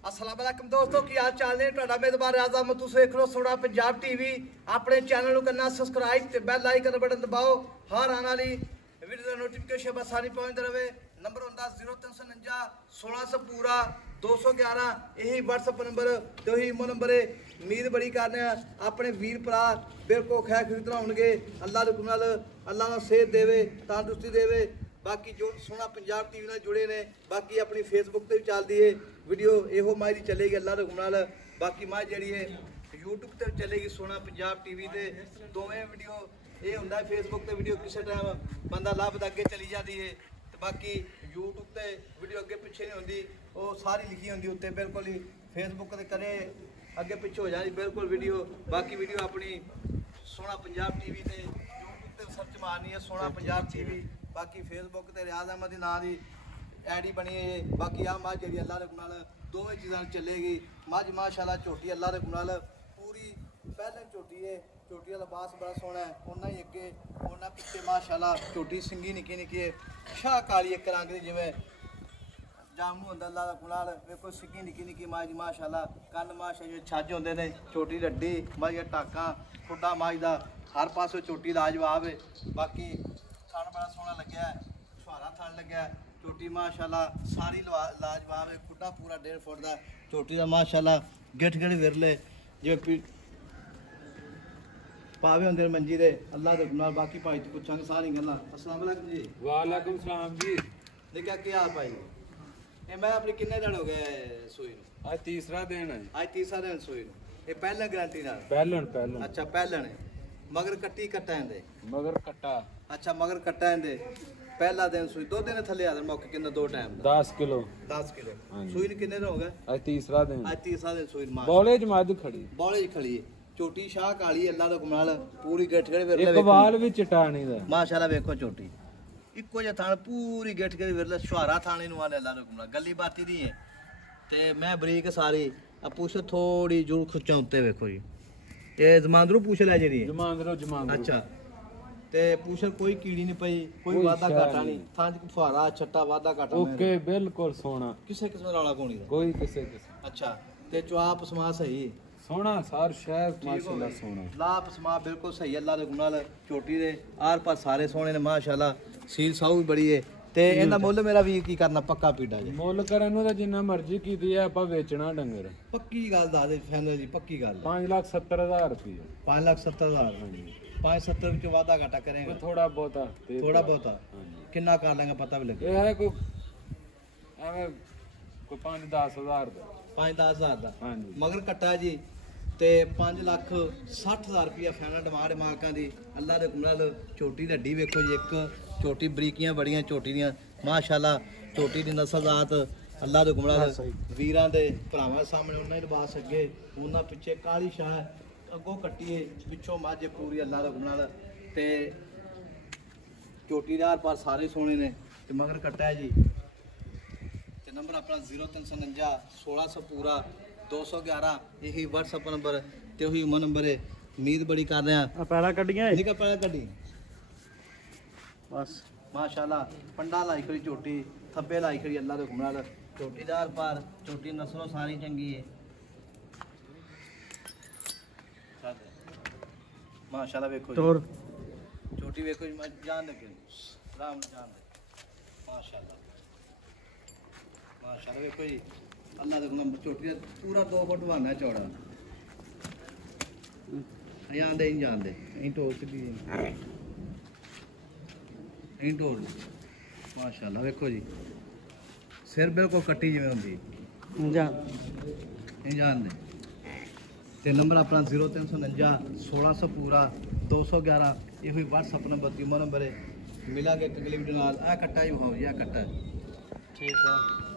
अस्सलाम वालेकुम दोस्तों की हाल चाल ने ਤੁਹਾਡਾ ਮੇਜ਼ਬਾਨ ਰਾਜ਼ਾ ਮੈਂ ਤੁਸੀਂ ਦੇਖ ਰਹੇ ਹੋ ਸੋਹਣਾ ਪੰਜਾਬ ਟੀਵੀ ਆਪਣੇ ਚੈਨਲ ਨੂੰ ਕਰਨਾ ਸਬਸਕ੍ਰਾਈਬ ਤੇ ਬੈਲ ਆਈਕਨ ਬਟਨ ਦਬਾਓ ਹਰ ਆਉਣ ਵਾਲੀ ਵੀਡੀਓ ਦਾ ਨੋਟੀਫਿਕੇਸ਼ਨ ਬਸਾਨੀ ਪਹੁੰਚਦਾ ਰਹੇ ਨੰਬਰ ਹੁੰਦਾ 0349 1600 ਪੂਰਾ 211 ਇਹੀ WhatsApp ਨੰਬਰ ਤੇ ਉਹੀ ਇਮੋ ਨੰਬਰ ਹੈ ਉਮੀਦ ਬੜੀ ਕਰਨੇ ਆ ਆਪਣੇ ਵੀਰ ਭਰਾ ਬਿਲਕੁਲ ਖੈਰ ਖਰੀਦਣਾ ਹੋਣਗੇ ਅੱਲਾਹ ਦੇ ਹੁਕਮ ਨਾਲ ਅੱਲਾਹ ਨੂੰ ਸਿਹਤ ਦੇਵੇ ਤੰਦਰੁਸਤੀ ਦੇਵੇ बाकी जो सोना पंजाब टीवी नाल जुड़े ने बाकी अपनी फेसबुक पे भी चलती है वीडियो एहो माँ की चलेगी अल्लाह के हुक्म नाल बाकी माँ जी है यूट्यूब पर चलेगी सोना पंजाब टीवी ते दोवें वीडियो ये होंदा फेसबुक ते वीडियो किसी टाइम बंदा लभदा अगे चली जाती है तो बाकी यूट्यूब ते वीडियो अगे पिछे नहीं होंदी वो सारी लिखी होंदी उत्ते बिल्कुल ही फेसबुक ते कदे अगे पिछे हो जाती बिल्कुल वीडियो बाकी वीडियो अपनी सोना पंजाब टीवी ते यूट्यूब ते सर्च मारनी है सोना पंजाब टीवी बाकी फेसबुक ते रियाज अहमद नां दी आईडी बनी है बाकी आ मझ जी अल्लाह के हुक्म नाल दोवें चीज़ां चलेगी मझ माशाल्लाह झोटी अल्लाह के हुक्म नाल पूरी पहले झोटी है झोटी का लिबास बड़ा सोहना है उन्ना ही अगे उन्ना पिछे माशाल्लाह झोटी सिंगी निक्की निक्की है शाह काली एक रंग दी जिवें जामनू होंदा अल्लाह के हुक्म नाल वेखो सिंगी निक्की निक्की मझ माशाल्लाह कन्न माशाल्लाह छज होंदे ने झोटी रड्डी मझ टाकां खुड्डा मझ दा हर पासों झोटी लाजवाब है बाकी थन बड़ा सोहना लग्या है छुहारा थन लग्या है झोटी माशाल्लाह सारी लाजवाब है खुड्डा पूरा 1.5 फुट का झोटी का माशाल्लाह गिठ गिठ विरले जिवें पावे होंदे मंजी दे अल्लाह दे नाल बाकी भाई तो पुछांगे सारी गल्लां अस्सलाम वालेकुम जी वालेकुम सलाम जी देखा क्या हाल भाई ये मैं अपनी कितने दिन हो गए सूई नूं आज तीसरा दिन है आज तीसरा दिन सूई नूं ये पहले गारंटी नाल पहलन अच्छा पहलन है मगर कट्टी कट्टा इंदे मगर कट्टा अच्छा मगर कट्टा इंदे पहला दिन सूई दो दिन थले आदर मौके किन्ना दो टाइम 10 किलो 10 किलो सूई ने किन्ने दिन हो गए आज तीसरा दिन सूई मां बौले च मध खड़ी बौले च खड़ी है चोटी शाह काली अल्लाह दा हुक्म नाल पूरी गठ गठ विरले एक बाल भी चटानी दा माशाल्लाह वेखो चोटी इक्को जिहा थान पूरी गठ गठ विरले छुहारा थाने नु वाले अल्लाह दा हुक्म नाल गली बाती दी है ते मैं बरीक सारी आ पूछ थोड़ी जरूर खुच्चा उत्ते वेखो जी ये जमांदरू पूछ ले जेडी जमांदरू अच्छा ते पूछ कोई कीड़ी नहीं पई कोई वादा घाटा नहीं थां फुहारा छट्टा वादा घाटा ओके बिल्कुल सोना किसे किस्म वाला कोनी कोई किसे किस्म अच्छा ते चवाप समा सही सोना सार शहर माशाल्लाह सोना लाप समा बिल्कुल सही अल्लाह दे हुक्म नाल चोटी दे आर पार सारे सोने ने माशाल्लाह सील साऊ भी बड़ी है ते इहदा मुੱਲ मेरा भी की करना पक्का पीड़ा जी ਮੁੱਲ ਕਰਨ ਨੂੰ ਤਾਂ ਜਿੰਨਾ ਮਰਜ਼ੀ ਕੀਤੀ ਹੈ ਆਪਾਂ ਵੇਚਣਾ ਡੰਗਰ पक्की गल दस दे फैनल जी पक्की गल 5,70,000 रुपये 5,70,000 5,70 ਵਿੱਚ ਵਾਦਾ ਘਾਟਾ ਕरेंगे ਥੋੜਾ ਬਹੁਤਾ ਕਿੰਨਾ ਕਰ ਲਾਂਗਾ ਪਤਾ ਵੀ ਲੱਗੇ ਇਹ ਹੈ ਕੋਈ ਐਵੇਂ ਕੋਈ 5-10,000 ਦਾ 5-10,000 ਦਾ ਹਾਂਜੀ ਮਗਰ ਕੱਟਾ ਜੀ ਤੇ 5,60,000 ਰੁਪਇਆ ਫਾਈਨਲ ਡਿਮਾਂਡ ਮਾਲਕਾਂ ਦੀ ਅੱਲਾ ਦੇ ਹੁਕਮ ਨਾਲ ਝੋਟੀ ਢੱਡੀ ਵੇਖੋ ਜੀ ਇੱਕ ਝੋਟੀ ਬਰੀਕੀਆਂ ਬੜੀਆਂ ਝੋਟੀ ਦੀਆਂ ਮਾਸ਼ਾਅੱਲਾ ਝੋਟੀ ਦੀ ਨਸਲਜ਼ਾਤ ਅੱਲਾ ਦੇ ਹੁਕਮ ਨਾਲ ਵੀਰਾਂ ਦੇ ਭਰਾਵਾਂ ਸਾਹਮਣੇ ਉਹਨਾਂ ਹੀ ਲਿਬਾਸ ਅੱਗੇ ਉਹਨਾਂ ਪਿੱਛੇ ਕਾਲੀ ਸ਼ਾਹ ਅੱਗੋਂ ਕੱਟੀਏ ਪਿੱਛੋਂ ਮਾਝੇ ਪੂਰੀ ਅੱਲਾ ਦੇ ਹੁਕਮ ਨਾਲ ਤੇ ਝੋਟੀ ਦੇ ਆਰ ਪਾਰ ਸਾਰੇ ਸੋਹਣੇ ਨੇ ਤੇ ਮਗਰ ਕੱਟਾ ਹੈ ਜੀ ਤੇ ਨੰਬਰ ਆਪਣਾ 0349 1600 ਪੂਰਾ 211 यही WhatsApp नंबर ते वही उमा नंबर है उम्मीद बड़ी कर रहे हैं पैड़ा कड्डियां निका पैड़ा कड्डी बस माशाल्लाह पंडा लाई खड़ी झोटी थब्बे लाई खड़ी अल्लाह दे हुक्म नाल झोटीदार पार झोटी नस्लों सारी चंगी है माशाल्लाह वेखो तोर झोटी वेखो जान लगे राम जान माशाल्लाह वेखो जी अल्लाह दे हुक्म छोटी पूरा 2 फुट बना चौड़ा जानते ही जानते इन टोल सीधी इन टोल माशाल्लाह वेखो जी सिर बिल्कुल कट्टी जिवें हुंदी जानते ते नंबर अपना 0349 1600 पूरा 211 ये हुई WhatsApp नंबर तीमो नंबर है मिला के अगली वीडियो नाल आ कट्टा ही विखाओ जी आ कट्टा ठीक है